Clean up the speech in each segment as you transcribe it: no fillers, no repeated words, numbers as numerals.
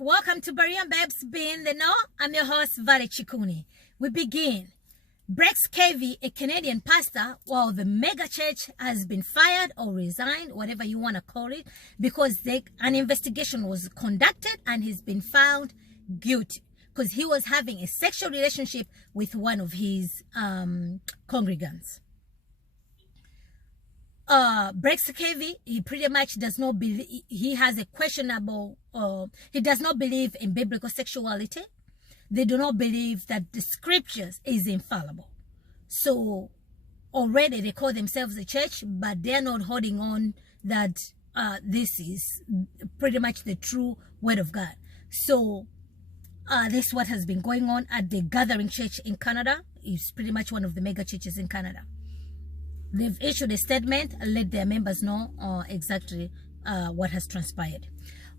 welcome to Berean Babes Being the Know. I'm your host, Vale Chikuni. We begin. Brex KV, a Canadian pastor, while the mega church has been fired or resigned, whatever you want to call it, because an investigation was conducted and he's been found guilty because he was having a sexual relationship with one of his congregants. Brex KV, he pretty much does not believe, he has a questionable, he does not believe in biblical sexuality. They do not believe that the scriptures is infallible. So already they call themselves a church, but they're not holding on that this is pretty much the true word of God. So this is what has been going on at the Gathering Church in Canada. It's pretty much one of the mega churches in Canada. They've issued a statement and let their members know exactly what has transpired.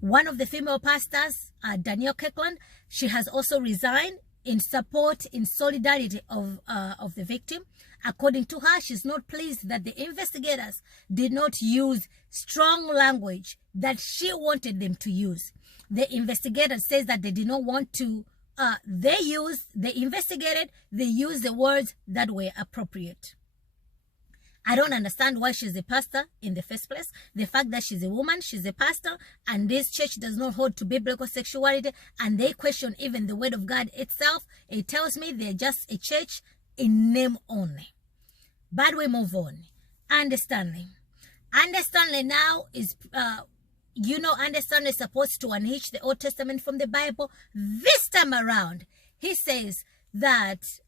One of the female pastors, Danielle Kirkland, she has also resigned in support, in solidarity of the victim. According to her, she's not pleased that the investigators did not use strong language that she wanted them to use. The investigator says that they did not want to, they investigated, they used the words that were appropriate. I don't understand why she's a pastor in the first place. The fact that she's a woman, she's a pastor, and this church does not hold to biblical sexuality, and they question even the word of God itself. It tells me they're just a church in name only. But we move on. Stanley now is, Stanley is supposed to unhitch the Old Testament from the Bible. This time around, he says that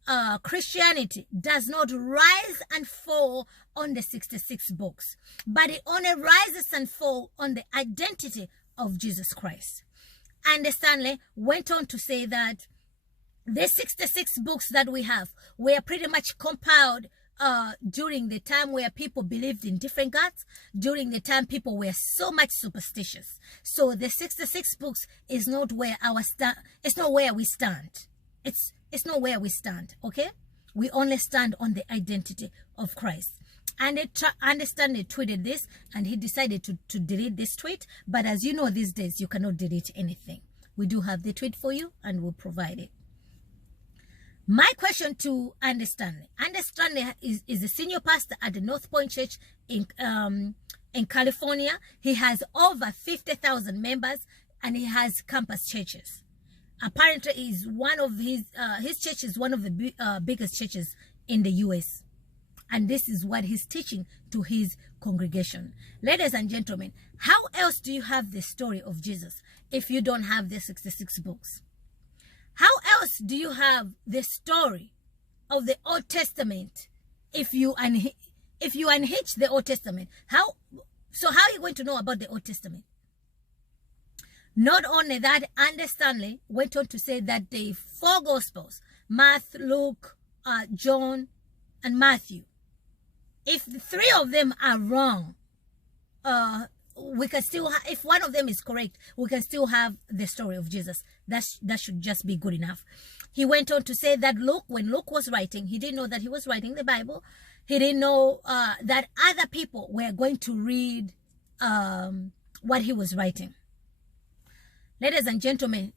Christianity does not rise and fall on the 66 books, but it only rises and falls on the identity of Jesus Christ. And Stanley went on to say that the 66 books that we have were pretty much compiled during the time where people believed in different gods, during the time people were so much superstitious. So the 66 books is not where it's not where we stand. It's not where we stand, okay? We only stand on the identity of Christ. And Stanley tweeted this, and he decided to delete this tweet. But as you know, these days, you cannot delete anything. We do have the tweet for you, and we'll provide it. My question to Stanley. Stanley is a senior pastor at the North Point Church in California. He has over 50,000 members, and he has campus churches. Apparently, is one of his church is one of the biggest churches in the U.S. And this is what he's teaching to his congregation. Ladies and gentlemen, how else do you have the story of Jesus if you don't have the 66 books? How else do you have the story of the Old Testament if you unhitch the Old Testament? How are you going to know about the Old Testament? Not only that, Stanley went on to say that the four Gospels, Matthew, Luke, John, and Matthew, if the three of them are wrong, we can still, if one of them is correct, we can still have the story of Jesus. That should just be good enough. He went on to say that when Luke was writing, he didn't know that he was writing the Bible. He didn't know that other people were going to read what he was writing. Ladies and gentlemen,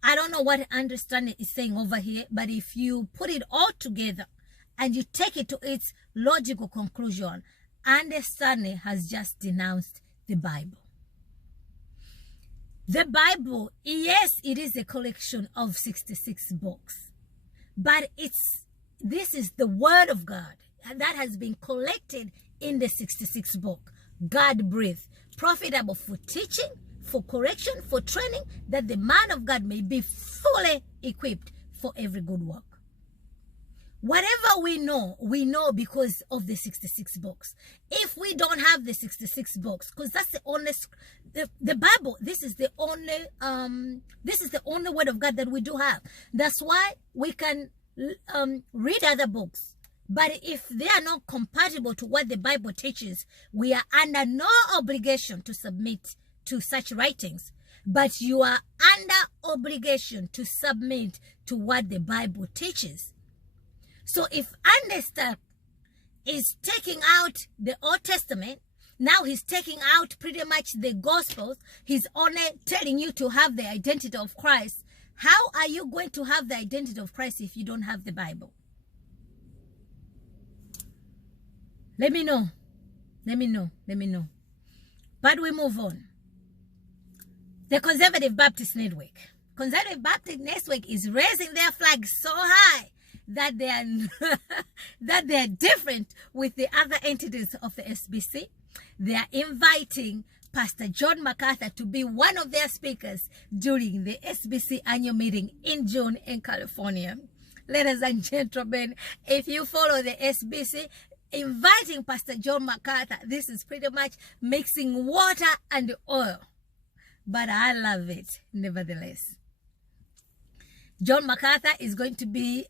I don't know what Stanley is saying over here, but if you put it all together and you take it to its logical conclusion, Stanley has just denounced the Bible. The Bible, yes, it is a collection of 66 books, but this is the Word of God, and that has been collected in the 66 book. God breathed, profitable for teaching, for correction, for training, that the man of God may be fully equipped for every good work. Whatever we know because of the 66 books. If we don't have the 66 books, because that's the only, the Bible, this is the only word of God that we do have. That's why we can read other books. But if they are not compatible to what the Bible teaches, we are under no obligation to submit to such writings, but you are under obligation to submit to what the Bible teaches. So if Stanley is taking out the Old Testament Now he's taking out pretty much the Gospels. He's only telling you to have the identity of Christ. How are you going to have the identity of Christ if you don't have the Bible? Let me know. Let me know. Let me know. But we move on. The Conservative Baptist Network. Conservative Baptist Network is raising their flag so high that they are that they are different with the other entities of the SBC. They are inviting Pastor John MacArthur to be one of their speakers during the SBC annual meeting in June in California. Ladies and gentlemen, if you follow the SBC, inviting Pastor John MacArthur, this is pretty much mixing water and oil. But I love it, nevertheless. John MacArthur is going to be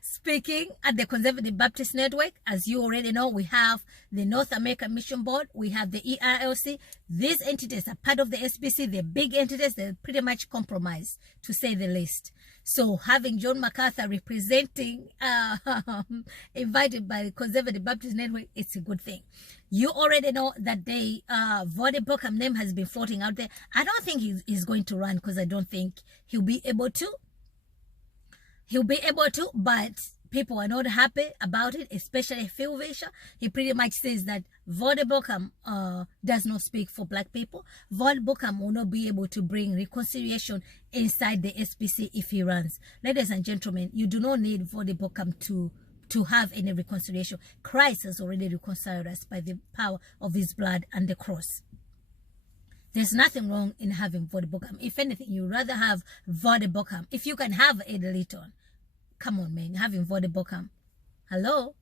speaking at the Conservative Baptist Network. As you already know, we have the North American Mission Board. We have the ERLC. These entities are part of the SBC. They're big entities. They're pretty much compromised, to say the least. So having John MacArthur representing, invited by the Conservative Baptist Network, it's a good thing. You already know that they, Vode Bookham's name has been floating out there. I don't think he's going to run because I don't think he'll be able to. He'll be able to, but people are not happy about it, especially Phil Vischer. He pretty much says that Vode Bookham does not speak for black people. Vode Bookham will not be able to bring reconciliation inside the SPC if he runs. Ladies and gentlemen, you do not need Vode Bookham to have any reconciliation. Christ has already reconciled us by the power of his blood and the cross. There's nothing wrong in having Vode Bookham. If anything, you'd rather have Vode Bookham. If you can have Ed Litton, come on, man, having Vode Bookham. Hello?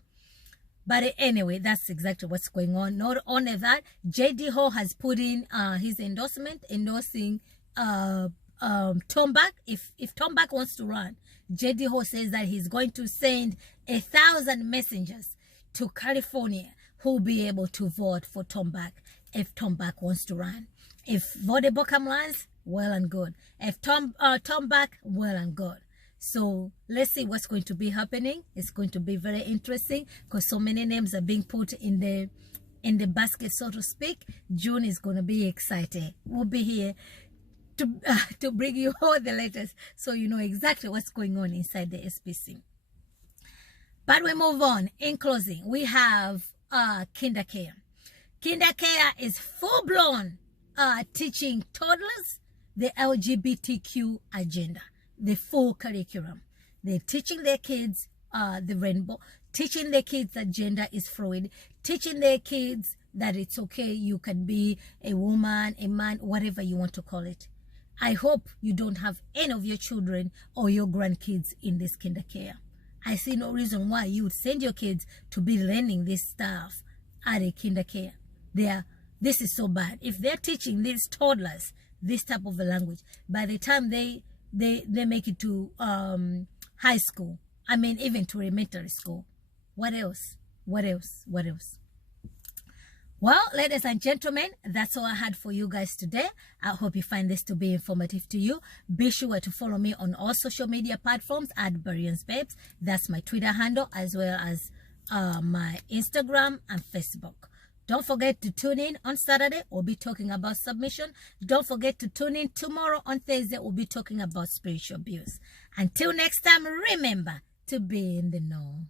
But anyway, that's exactly what's going on. Not only that, J.D. Hall has put in his endorsement, endorsing Tombak. If Tombak wants to run, J.D. Hall says that he's going to send 1,000 messengers to California who will be able to vote for Tombak if Tombak wants to run. If Vode Bookham runs, well and good. If Tombak, well and good. So let's see what's going to be happening. It's going to be very interesting because so many names are being put in the basket, so to speak. June is going to be exciting. We'll be here to bring you all the latest so you know exactly what's going on inside the SPC. But we move on. In closing, we have Kinder Care. Kinder Care is full-blown teaching toddlers the LGBTQ agenda, the full curriculum. They're teaching their kids the rainbow, teaching their kids that gender is fluid, teaching their kids that it's okay, you can be a woman, a man, whatever you want to call it. I hope you don't have any of your children or your grandkids in this Kinder Care. I see no reason why you would send your kids to be learning this stuff at a Kinder Care. This is so bad. If they're teaching these toddlers this type of a language, by the time they make it to high school, I mean even to elementary school, what else? What else? What else? Well, ladies and gentlemen, that's all I had for you guys today. I hope you find this to be informative to you. Be sure to follow me on all social media platforms at Bereans Babes. That's my Twitter handle, as well as my Instagram and Facebook. Don't forget to tune in on Saturday. We'll be talking about submission. Don't forget to tune in tomorrow on Thursday. We'll be talking about spiritual abuse. Until next time, remember to be in the know.